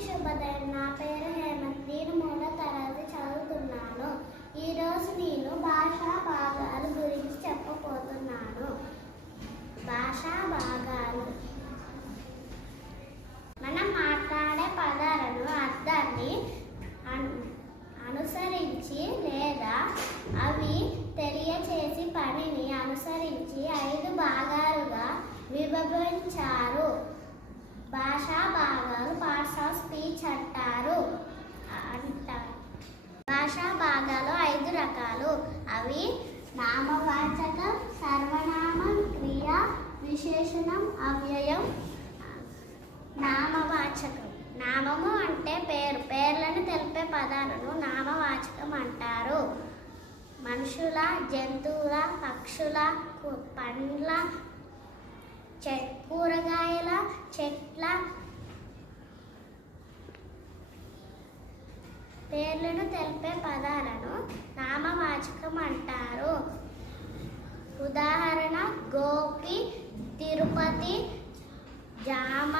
శుభోదయం. నా పేరు హేమంత్. నేను మూడో తరగతి చదువుతున్నాను. ఈరోజు నేను భాషా భాగాల గురించి చెప్పబోతున్నాను. భాషా భాగాలు. మనం మాట్లాడే పదాలను అర్థాన్ని అనుసరించి లేదా అవి తెలియచేసి పనిని అనుసరించి ఐదు భాగాలుగా విభజించారు భాషా భాగాలు పార్ట్స్ ఆఫ్ స్పీచ్ అంటారు అంటారు భాషా భాగాలు ఐదు రకాలు. అవి నామవాచకం సర్వనామం క్రియ విశేషణం అవ్యయం నామవాచకం. నామము అంటే పేరు. పేర్లను తెలిపే పదాలను నామవాచకం అంటారు. మనుషుల జంతువుల పక్షుల పండ్ల చె కూరగాయల చెట్ల పేర్లను తెలిపే పదాలను నామవాచకం అంటారు. ఉదాహరణ గోపి తిరుపతి జామ